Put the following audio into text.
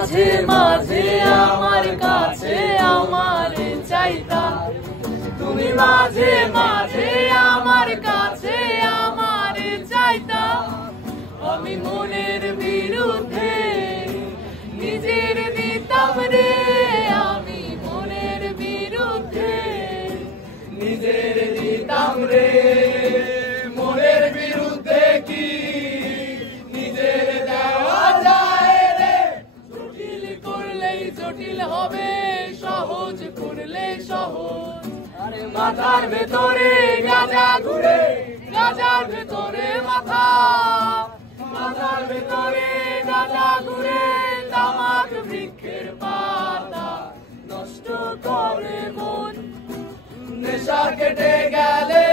মাঝে মাঝে আমার কাছে আমার চাইতা, তুমি মাঝে মাঝে আমার কাছে আমার চাইতা। আমি মনের বিরুদ্ধে নিজের দিতাম রে, আমি মনের বিরুদ্ধে নিজের দিতাম রে। মনের বিরুদ্ধে কি নিজের দেওয়া যায় রে? জটিল করলেই জটিল হবে, সহজ করলে সহজ। মাথার ভেতরে গাঁজা ঘুরে, গাঁজার ভেতরে মাথা, মাথার ভেতরে গাঁজা ঘুরে, তামাক বৃক্ষের পাতা নষ্ট করে মন। নেশা কেটে গেলে